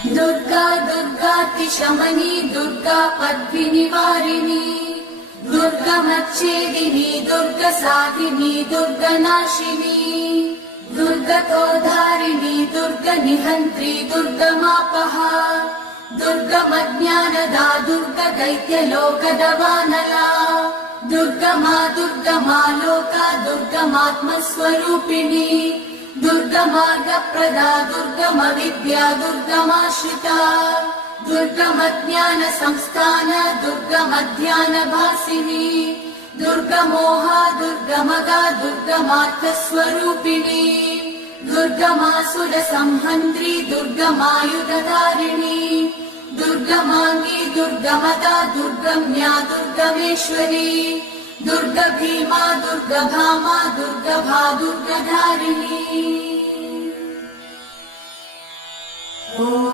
दुर्गा दुर्गातिशमनी दुर्गा पद्मिनिवारिणी दुर्गमच्छेदिनी दुर्गसाधिनी दुर्गनाशिनी दुर्गतोधारिणी दुर्गनिहन्त्री दुर्गमापहा दुर्गमज्ञानदा दुर्गदैत्यलोकदवानला दुर्गमा दुर्गमा लोका दुर्गमात्मस्वरूपिणी दुर्गमार्गप्रदा दुर्गमविद्या दुर्गमाश्रिता दुर्गमज्ञानसंस्थान दुर्गमध्यानभासिनी दुर्गमोहा दुर्गमगा दुर्गमार्थस्वरूपिणी दुर्गमासुरसंहन्त्री दुर्गमायुधधारिणी दुर्गमाङ्गी दुर्गमदा दुर्गम्या दुर्गमेश्वरी दुर्गभीमा दुर्गभामा दुर्गभा दुर्गधारिणी।